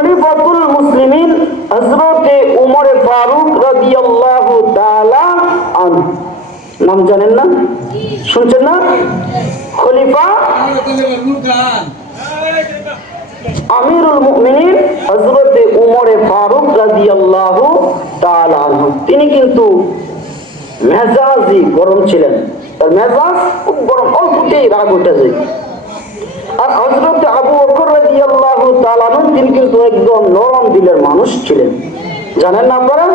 খলিফাতুল মুসলিমিন হযরতে উমরে ফারুক রাদিয়াল্লাহু তাআলা আনহু নাম জানেন না? শুনছেন না? খলিফা আমিরুল মুমিনিন উমরে ফারুক রাদিয়াল্লাহু তাআলা তিনি কিন্তু মেজাজি গরম ছিলেন। তার মেজাজ খুব গরম, অল্পতেই রাগ উঠে যায়। আর হজরত আবু বকর তিনি কিন্তু একদম নরম দিলের মানুষ ছিলেন। জানেন না আপনারা?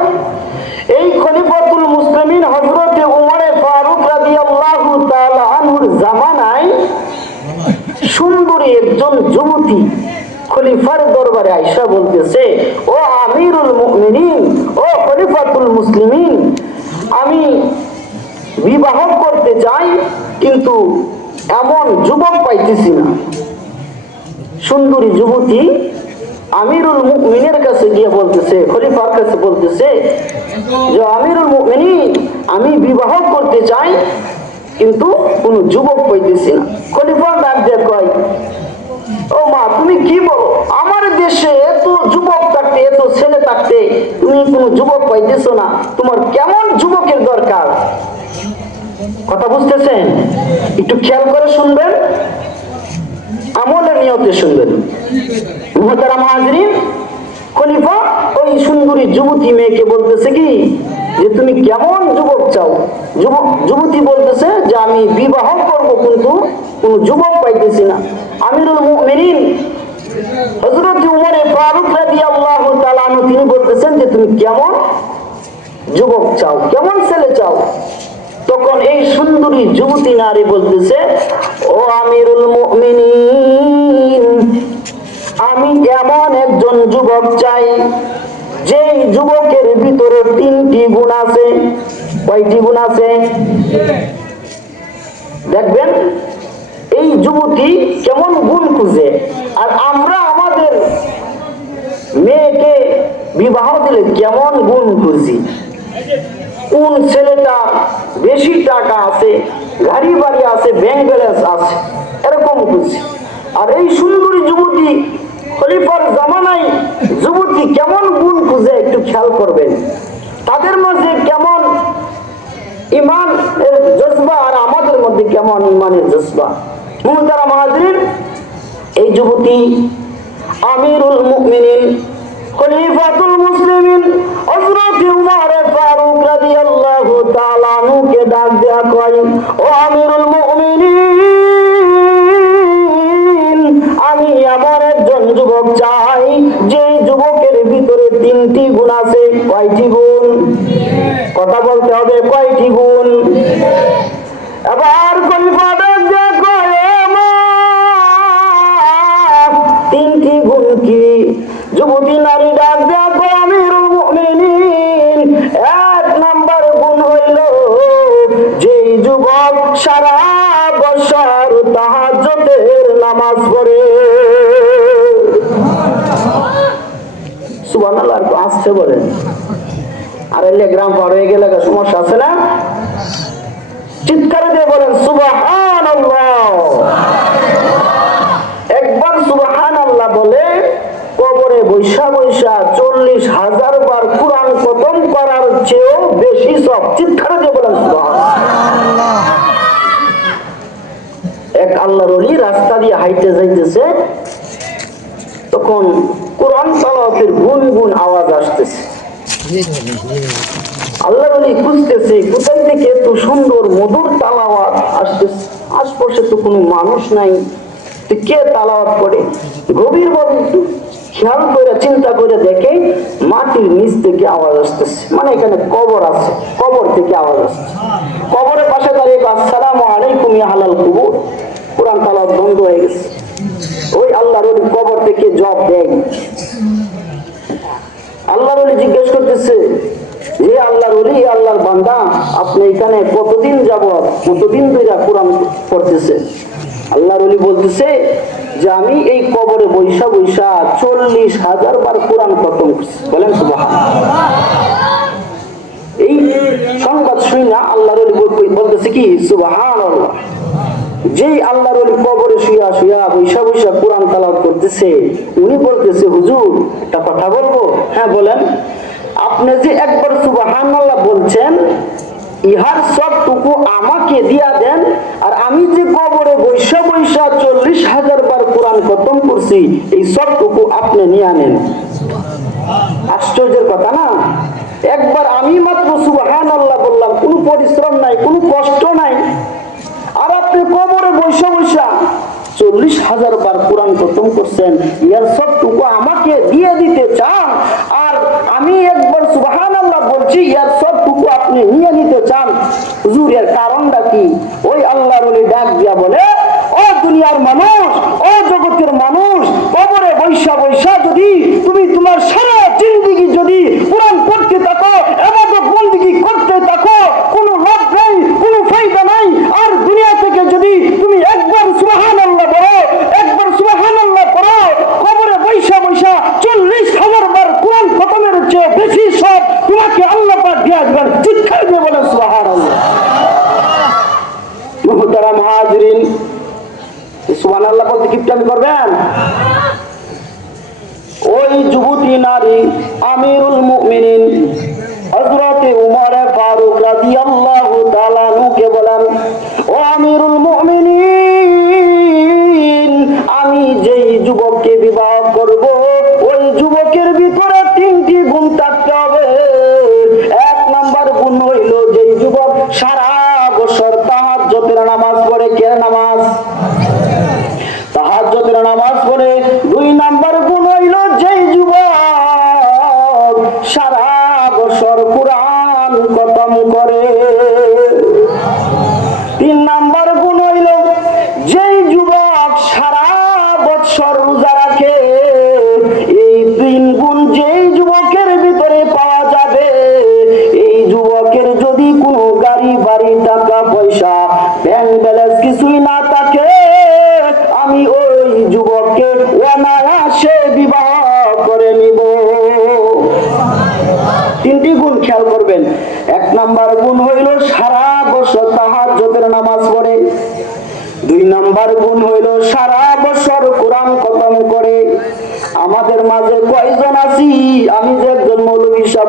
এই খলিফাতুল মুসলিমিন হযরত উমরে ফারুক রাদিয়াল্লাহু তাআলা আনহুর জামানায় সুন্দরী একজন যুবতী খলিফার দরবারে আইসা বলতেছে, ও আমিরুল মুমিনিন, ও খলিফাতুল মুসলিমিন, আমি বিবাহ করতে চাই, কিন্তু এমন যুবক পাইতেছি না। সুন্দরী যুবতী আমিরুল মুমিনের কাছে গিয়ে বলতেছে, খলিফার কাছে বলতেছে যে, আমিরুল মুমিনিন, আমি বিবাহ করতে চাই, কিন্তু কোনো যুবক পাইতেছি না। খলিফার ডাক দিয়ে কয়, ও মা, তুমি কি বলো? আমার দেশে এত যুবক থাকতে, এত ছেলে থাকতে, তুমি কোনো যুবক পাইতেছো না। তোমার কেমন যুবকের দরকার? কথা বুঝতেছেন? একটু খেয়াল করে শুনবেন। আমলের নিয়তে শুনবেন। খলিফা ওই সুন্দরী যুবতী মেয়েকে বলতেছে কি, যে তুমি কেমন যুবক চাও? যুবক, যুবতী বলতেছে যে আমি বিবাহ করব, কিন্তু কোন যুবক পাইতেছি না। আমিরুল মুমিনিন, হযরত উমর ফারুক তাআলা আনহু, তিনি বলতেছেন যে তুমি কেমন যুবক চাও, কেমন ছেলে চাও? তখন এই সুন্দরী যুবতী নারী বলতেছে, ও আমিরুল আমি এমন একজন যুবক চাই, যেই যুবকের ভিতরে তিনটি গুণ আছে। কয়টি গুণ আছে? দেখবেন, এই যুবতী কেমন গুণ খুঁজে। আর আমরা আমাদের মেয়েকে বিবাহ দিলে কেমন গুণ খুঁজি? কোন ছেলেটা বেশি টাকা আছে, গাড়ি বাড়ি আছে ব্যাংক ব্যালেন্স আছে, এরকম খুঁজি আর এই সুন্দরী যুবতী খলিফার জামানায় যুবতী কেমন গুণ খুঁজে একটু খেয়াল করবেন। তাদের মাঝে কেমন ইমান এর জজবা আর আমাদের মধ্যে কেমন ইমানের জজবা। মুহতারা মাহাজির এই যুবতী আমিরুল মুমিনিন খলিফাতুল মুসলিমিন হযরত উমর ফারুক রাদিয়াল্লাহু তাআলা নুকে ডাক দেয়া কয়, ও আমিরুল মুমিনিন, আমি এমন একজন যুবক চাই, যে যুবকের ভিতরে তিনটি গুণ আছে, কয়টি গুণ? কথা বলতে হবে, কয়টি গুণ? আর বলেন এলে গ্রাম পার হয়ে গেলে সমস্যা আছে না? চিৎকার দিয়ে বলেন সুবাহান একবার সুবাহান আল্লাহ বলে, কবরে বৈশা বৈশা চল্লিশ হাজার বার কোরআন খতম করার চেয়েও বেশি সব। চিৎকার দিয়ে বলেন এক আল্লাহর রাস্তা দিয়ে হাইতে যাইতেছে তখন কোরআন সালাতের গুন গুন আওয়াজ আসতেছে আল্লাহ বলি, খুঁজতেছে, কোথায় থেকে এত সুন্দর মধুর তালাওয়াত আসতেছে আশপাশে তো কোনো মানুষ নাই। কে তালাওয়াত করে? গভীর ভাবে খেয়াল করে, চিন্তা করে দেখে মাটির নিচ থেকে আওয়াজ আসতেছে। মানে এখানে কবর আছে, কবর থেকে আওয়াজ আসছে। কবরের পাশে দাঁড়িয়ে আসসালাম আলাইকুম হালাল কুবুর। কোরআন তালাওয়াত বন্ধ হয়ে গেছে। ওই আল্লাহর ওই কবর থেকে জব দেয়। আল্লাহর ওলি জিজ্ঞেস করতেছে যে আল্লাহর ওলি আল্লাহর বান্দা, আপনি এখানে কতদিন যাব কতদিন ধরে কোরআন পড়তেছে? আল্লাহর ওলি বলতেছে যে, আমি এই কবরে বৈশা বৈশা চল্লিশ হাজার বার কোরআন খতম বলেন, সুবহানাল্লাহ। এই সংবাদ শুনে আল্লাহর বলতেছে কি? সুবাহান যেই আল্লাহর ওলি কবরে শুয়া শুয়া বৈশা বৈশা কোরআন তালাওয়াত করতেছে, উনি বলতেছে, হুজুর, একটা কথা বলব? হ্যাঁ বলেন। আপনি যে একবার সুবাহান আল্লাহ বলছেন, ইহার সবটুকু আমাকে দিয়া দেন, আর আমি যে কবরে বৈশা বৈশা চল্লিশ হাজার বার কোরআন খতম করছি, এই সবটুকু আপনি নিয়ে আনেন। আশ্চর্যের কথা না একবার আমি মাত্র সুবাহান আল্লাহ বললাম কোনো পরিশ্রম নাই কোনো কষ্ট নাই আর আপনি কবরে বৈশা বৈশা চল্লিশ হাজার বার কোরআন খতম করছেন, ইয়ার সবটুকু আমাকে দিয়ে দিতে চান, আর আমি একবার সুবাহান আল্লাহ বলছি, ইয়ার সবটুকু আপনি নিয়ে নিতে চান। হুজুর, এর কারণটা কি? ওই আল্লাহর ডাক দিয়া বলে, ও দুনিয়ার মানুষ, ও জগতের মানুষ, কবরে বৈশা বৈশা যদি তুমি তোমার সারা জিন্দিগি যদি কোরআন নাম্বার গুণ হইল, সারা বছর কোরআন খতম করে। আমাদের মাঝে কয়জন আছি? আমি যে একজন মৌলবী সব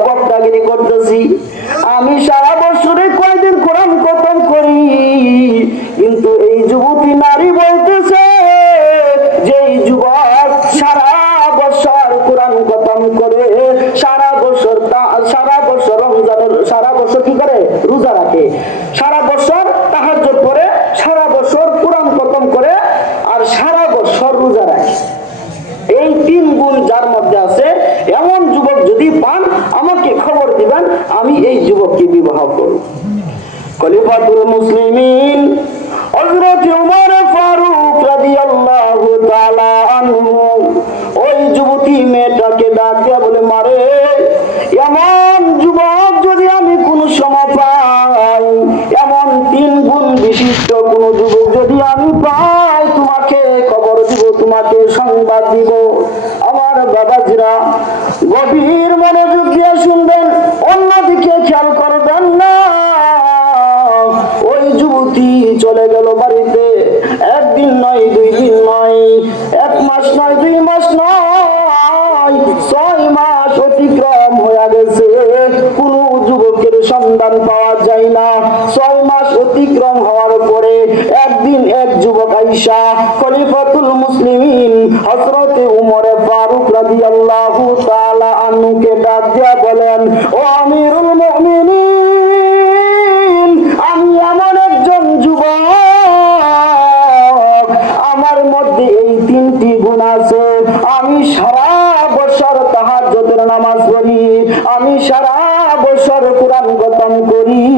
খলিফাতুল মুসলিমিন হযরত ওমর ফারুক রাদিয়াল্লাহু তাআলা আনহু ওই যুবতী মেয়েটাকে ডাক দিয়া বলে মারে এমন যুবক যদি আমি কোন সময় পাই, এমন তিন গুণ বিশিষ্ট কোন যুবক যদি আমি পাই, তোমাকে খবর দিব, তোমাকে সংবাদ দিব। আমার বাবাজিরা গভীর পাওয়া যায় না। ছয় মাস অতিক্রম হওয়ার পরে একদিন এক যুবক আইসা খলিফাতুল মুসলিমিন উমরে ফারুক আনহুকে ডাক দিয়া বলেন, ও আমিরুল মুমিনিন, আমি এমন একজন যুবক, আমার মধ্যে এই তিনটি গুণ আছে। আমি সারা বছর তাহাজ্জুদের নামাজ পড়ি, আমি সারা কোরআন করি।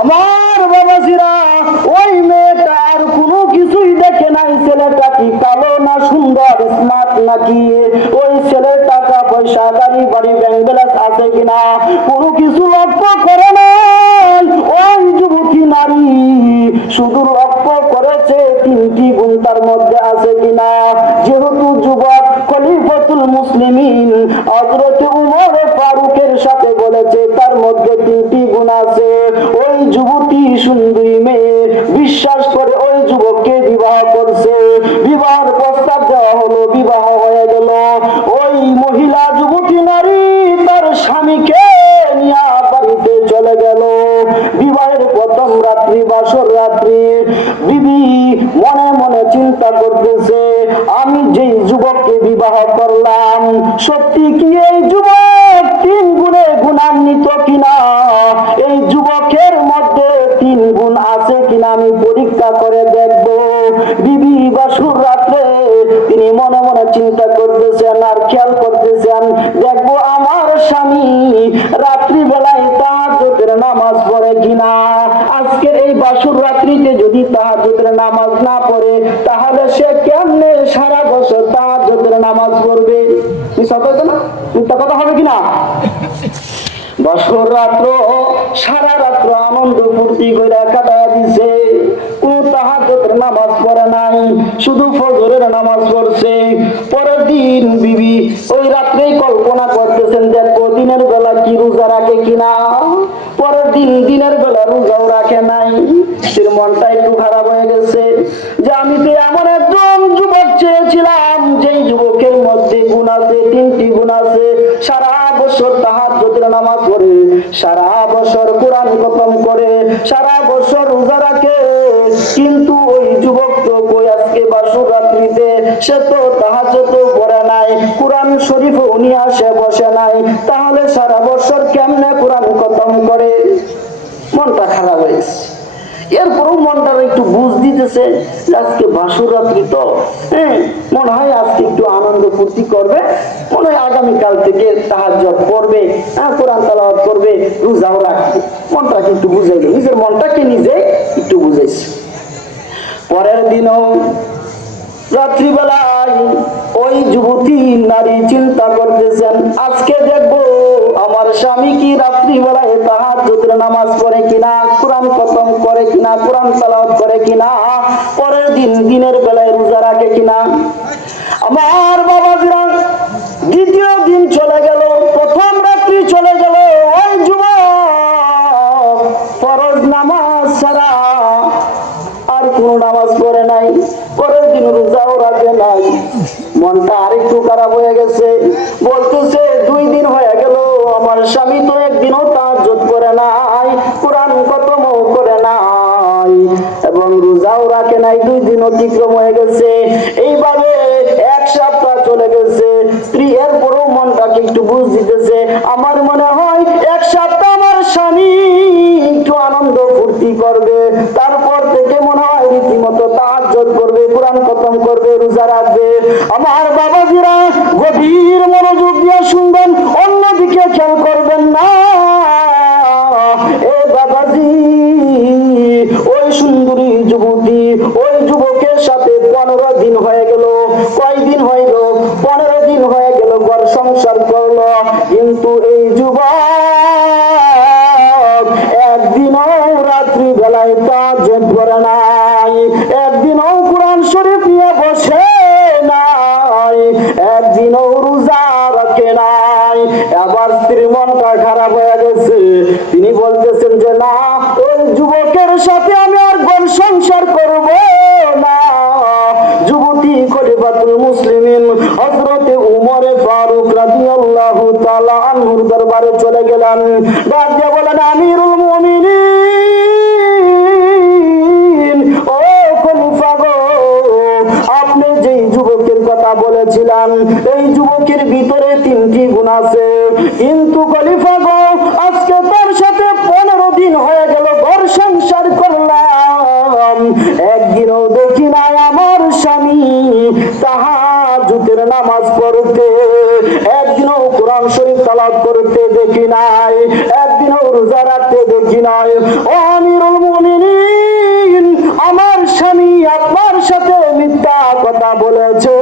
আমার বাবাজিরা, ওই মেয়েটার কোনো কিছুই দেখে নাই, ছেলেটা কি কালো না সুন্দর স্মার্ট নাকি? ওই ছেলের টাকা পয়সা গাড়ি, বাড়ি ব্যাংক ব্যালেন্স আছে কিনা? কোনো কিছু লক্ষ্য করে নাই। ওই যুবতী নারী শুধু লক্ষ্য করেছে, তিনটি গুণ তার মধ্যে আছে কিনা? যেহেতু যুবক খলিফতুল মুসলিমিন, হযরত উমর ফারুকের সাথে বলেছে তার মধ্যে তিনটি গুণ আছে। ওই যুবতী সুন্দরী মেয়ে বিশ্বাস করে ওই যুবককে বিবাহ করছে। বিবাহের প্রস্তাব দেওয়া হলো, বিবাহ হয়ে গেল। ওই মহিলা যুবতী নারী তার স্বামীকে নিয়ে বাড়িতে চলে গেল। বিবাহের প্রথম রাত্রি বাসর রাত্রি বিবি মনে মনে চিন্তা করতেছে, আমি যেই যুবককে বিবাহ করলাম, সত্যি কি এই যুবক যদি তাহাজ্জুদের নামাজ না পড়ে, তাহলে সে কেমনে সারা বছর তাহাজ্জুদের নামাজ পড়বে? না? কথা হবে কিনা? বছর রাত্র, সারা রাত্র আনন্দ করে দিছে। নামাজ পড়ে নাই, শুধু ফজরের নামাজ পড়ছে। পরের দিন বিবি ওই রাত্রেই কল্পনা করতেছেন দেখো দিনের বেলা কি রোজা রাখে কিনা। পরের দিন, দিনের বেলা রোজাও রাখে নাই। স্ত্রীর মনটা একটু খারাপ হয়ে গেছে। যে আমি তো এমন একজন যুবক চেয়েছিলাম, যেই যুবকের মধ্যে গুণ আছে, তিনটি গুণ আছে। সারা বছর তাহার নামাজ পড়ে, সারা বছর কোরআন খতম করে, সারা বছর রোজা রাখে। কিন্তু ওই যুবক তো কই আজকে বাসুর রাত্রিতে সে তো তাহাজ তো পড়ে নাই, কোরআন শরীফ নিয়ে আসে, বসে নাই। তাহলে সারা এরপরও মনটার একটু বুঝ দিতেছে আজকে বাসুর রাত্রি তো হ্যাঁ? মনে হয় আজকে একটু আনন্দ ফুর্তি করবে। মনে হয় আগামীকাল থেকে তাহাজ পড়বে হ্যাঁ? কোরআন তালাওয়াত করবে, রোজাও রাখবে। মনটাকে একটু বুঝাইলো। নিজের মনটাকে নিজে একটু বুঝাইছে। পরের দিনও রাত্রিবেলায় ওই যুবতী নারী চিন্তা করতেছেন, আজকে দেখব আমার স্বামী কি রাত্রিবেলায় তাহার যুদ্ধের নামাজ পড়ে কিনা, কোরআন খতম করে কিনা, কোরআন সালাম করে কিনা, পরের দিন দিনের বেলায় রোজা রাখে কিনা? আমার বাবা দ্বিতীয় দিন চলে গেল। রাদিয়াল্লাহু তাআলা আনহুর দরবারে চলে গেলেন। ডাক বলেন, আমিরুল মুমিনিন। ও খলিফা গো আপনি যেই যুবকের কথা বলেছিলেন, এই যুবকের ভিতরে তিনটি গুণ আছে। কিন্তু খলিফা গো আজকে দিন হয়ে গেল ঘর সংসার করলাম। একদিনও দেখি নাই আমার স্বামী তাহাজুদের নামাজ পড়তে একদিনও কোরআন শরীফ করতে দেখি নাই। একদিনও রোজা রাখতে দেখি নাই। ও আমিরুল মুমিনিন আমার স্বামী আপনার সাথে মিথ্যা কথা বলেছে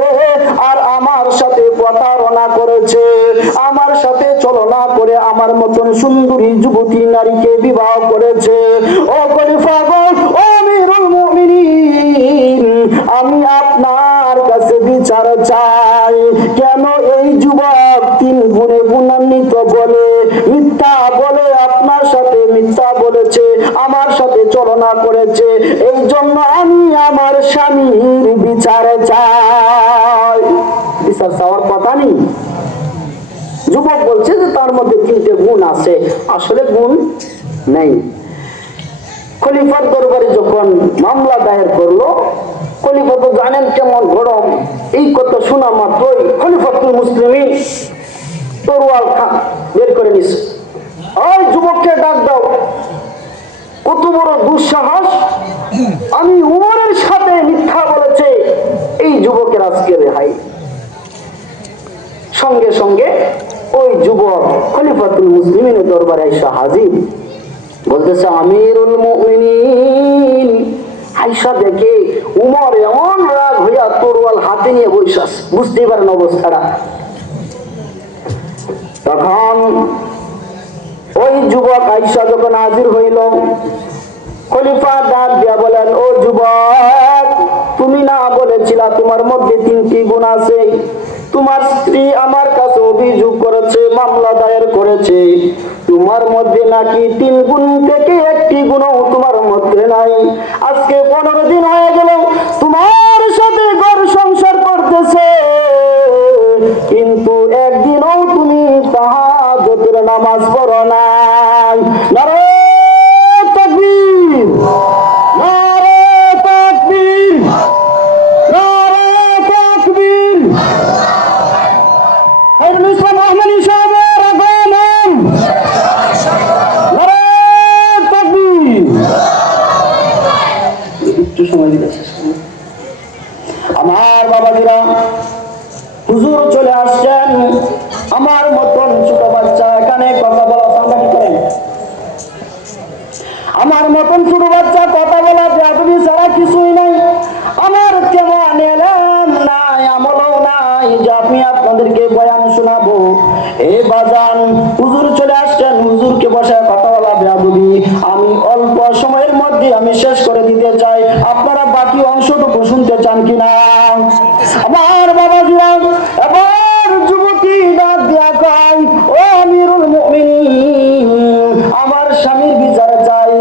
আর আমার সাথে প্রতারণা করেছে। আমার সাথে চলনা করে আমার মতন সুন্দরী যুবতী নারীকে বিবাহ করেছে। ও খলিফা গো, ও আমিরুল মুমিনিন আমি আপনার কাছে বিচার চাই। কেন এই যুবক তিন গুণে গুণান্বিত বলে মিথ্যা বলে আপনার সাথে মিথ্যা বলেছে আমার সাথে চলনা করেছে। এই জন্য আমি আমার স্বামীর বিচার চাই। বিচার চাওয়ার কথা নেই। যুবক বলছে যে তার মধ্যে তিনটে গুণ আছে। আসলে গুণ নেই। খলিফার দরবারে যখন মামলা দায়ের করল, খলিফা তো জানেন কেমন গরম। এই কথা শোনা মাত্রই খলিফাতুল মুসলিমিন তরোয়াল খান বের করে নিস ওই যুবককে ডাক দাও কত বড় দুঃসাহস। আমি উমরের সাথে মিথ্যা বলেছে। এই যুবকের আজকে রেহাই। সঙ্গে সঙ্গে ওই যুবক খলিফাতুল মুসলিমিনের দরবারে আইসা হাজির। বলতেছে, আমিরুল মুমিনিন, আইসা দেখে উমর এমন রাগ হইয়া তরোয়াল হাতে নিয়ে বৈশাস বুঝতেই পারেন অবস্থাটা। তখন ওই যুবক আইসা যখন হাজির হইল খলিফা ডাক দিয়া বলেন, ও যুবক, তুমি না বলেছিলা তোমার মধ্যে তিনটি গুণ আছে? তোমার স্ত্রী আমার কাছে অভিযোগ করেছে, মামলা দায়ের করেছে। তোমার মধ্যে নাকি তিন গুণ থেকে একটি গুণ তোমার মধ্যে নাই। আজকে পনেরো দিন হয়ে গেল বাবাজিরা হুজুর চলে আসছেন। আমার মতন ছোট বাচ্চা, এখানে কথা বলা সাংঘাতিক করেন আমার মতন ছোট বাচ্চা কথা বলা ব্যাপী ছাড়া কিছুই নাই। আমার কেমন এলাম নাই, আমলও নাই, যে আমি আপনাদেরকে বয়ান শোনাবো। এ বাজান, হুজুর চলে আসছেন, হুজুরকে বসায় কথা বলা ব্যাপী আমি অল্প সময়ের মধ্যে আমি শেষ বাকি শুনতে চান কিনা? আমার বাবাজিরা, এবার যুবতী ডাক দিয়া কয়, ও আমিরুল মুমিনিন, আমার স্বামীর বিচারে চাই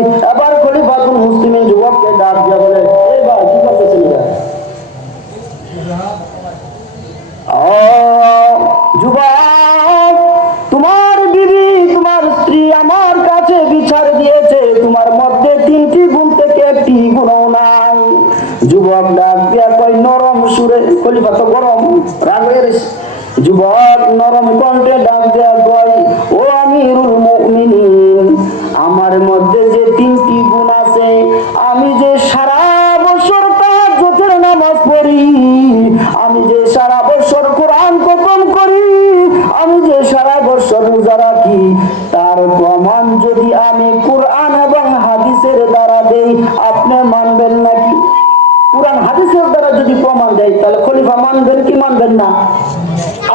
হাদিসের দ্বারা যদি প্রমাণ দেয়, তাহলে খলিফা মানবেন কি মানবেন না?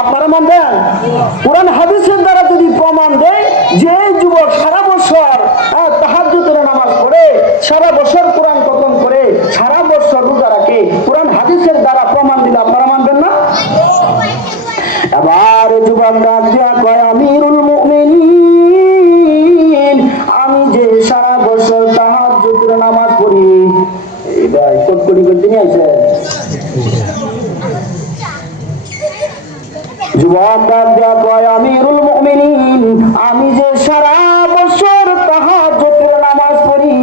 আপনারা মানবেন? কোরআন হাদিসের দ্বারা যদি প্রমাণ দেয় যে যুবক সারা বছর তাহাজ্জুদের নামাজ পড়ে, সারা বছর কোরআন কথন করে, সারা বছর রোজা রাখে, কোরআন হাদিসের দ্বারা প্রমাণ দিলে আপনারা মানবেন না? এবার যুবক ডাক দিয়া কয় আমি যে সারা বছর তাহাজ্জুদের নামাজ পড়ি,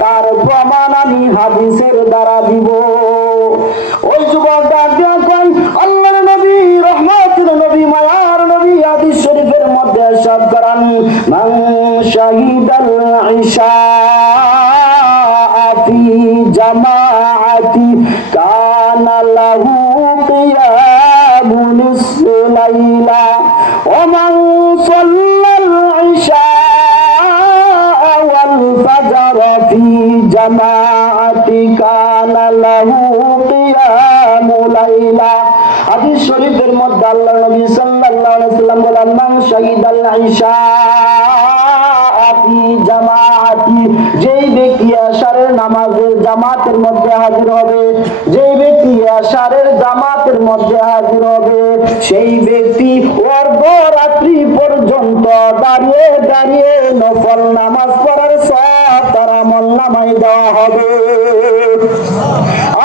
তার প্রমাণ আমি হাদিসের দ্বারা দিব। ওই যুবক ডাক দিয়া কয়, আল্লাহর নবী, রহমতের নবী, মায়ার নবী, হাদিস শরীফের মধ্যে ইরশাদ করান, মান ইশা হাদিস শরীফের মধ্যে নবী সাল্লাল্লাহু আলাইহি সাল্লাম বলেন, মান শাহিদাল যেই ব্যক্তি নামাজের জামাতের মধ্যে হাজির হবে, যেই ব্যক্তি আশারের জামাতের মধ্যে হাজির হবে, সেই ব্যক্তি অর্ধরাত্রি পর্যন্ত দাঁড়িয়ে দাঁড়িয়ে নফল নামাজ পড়ার সব আমল নামাই দেওয়া হবে।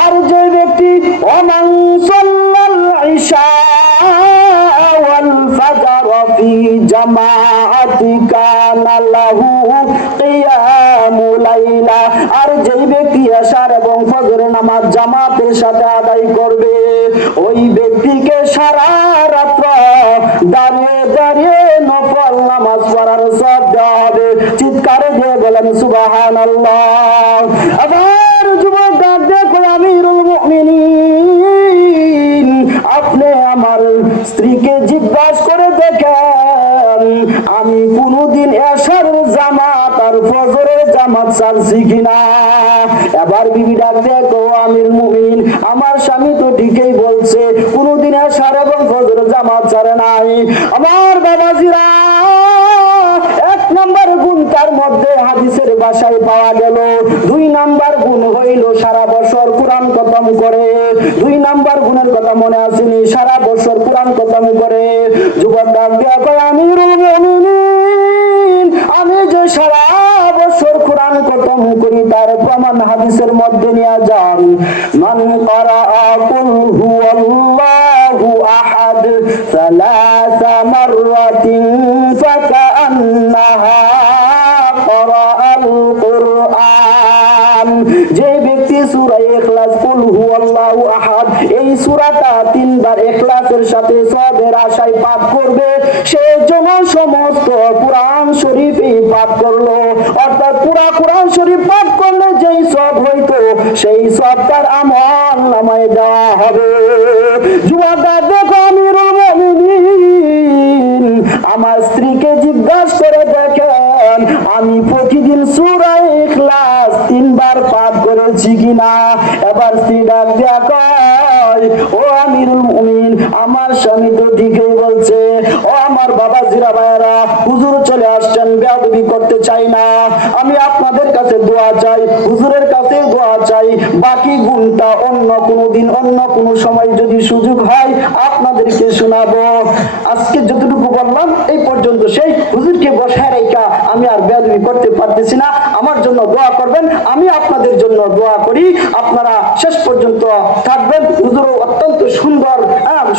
আর যে ব্যক্তি অনাংসল্লাল ঈশা জামাআতি কানা লাহু কিয়ামু লাইলা আর যেই ব্যক্তি এবং ফজরের নামাজ জামাতের সাথে আদায় করবে, ওই ব্যক্তিকে সারা রাত্র দাঁড়িয়ে দাঁড়িয়ে নফল নামাজ পড়ার সব দেওয়া হবে। চিৎকারে দিয়ে বলেন, সুবহানাল্লাহ। আবার যুবক ডাক দেখো আপনি আমার স্ত্রীকে ছাড়ছি কিনা? এবার বিবি ডাক দেখো আমির মুমিন, আমার স্বামী তো ঠিকই বলছে, কোনদিন এসার এবং ফজরের জামাত ছাড়ে নাই। আমার বাবাজিরা, এক নাম্বার গুণ তার মধ্যে হাদিসের বাসায় পাওয়া গেল। দুই নাম্বার গুণ হইল সারা বছর কোরআন খতম করে। দুই নাম্বার গুণের কথা মনে আসেনি, সারা বছর কোরআন খতম করে। যুবক ডাক দেয়া কয়, আমিরুল আমি যে সারা গ্রহণ করি, তার প্রমাণ হাদিসের মধ্যে নিয়ে যান। মান করা কুল হুয়াল্লাহু আহাদ সালাসা মাররাতিন ফাকান্নাহা করাআল কুরআন। যে ব্যক্তি সূরা ইখলাস, কুল হুয়াল্লাহু আহাদ, এই সূরাটা তিনবার ইখলাসের সাথে সবের আশায় পাঠ করবে, সে জন্য সমস্ত কুরআন শরীফই পাঠ করল। পুরা কোরআন শরীফ পাঠ করলে যেই সব হইতো, সেই সব তার আমল নামায় দেওয়া হবে। যুবকরা, দেখো আমিরুল মুমিনিন, আমার স্ত্রীকে জিজ্ঞাসা করে দেখেন, আমি প্রতিদিন সূরা ইখলাস তিনবার পাঠ করেছি কিনা? এবার স্ত্রী ডাক দেয়া না। আমি আপনাদের কাছে দোয়া চাই, হুজুরের কাছে দোয়া চাই, বাকি গুণটা অন্য কোনো দিন, অন্য কোনো সময় যদি সুযোগ হয়, আপনাদেরকে শোনাবো। আজকে যতটুকু বললাম, এই পর্যন্ত সেই হুজুরকে বসায় রেখা আমি আর বেয়াদবি করতে পারতেছি না। আমার জন্য দোয়া করবেন, আমি আপনাদের জন্য দোয়া করি। আপনারা শেষ পর্যন্ত থাকবেন। হুজুর অত্যন্ত সুন্দর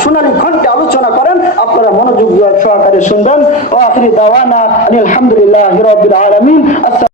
সোনালি ঘন্টে আলোচনা করেন। আপনারা মনোযোগ সহকারে শুনবেন। ও আখরি দাওয়ানা আলহামদুলিল্লাহ আলমিন।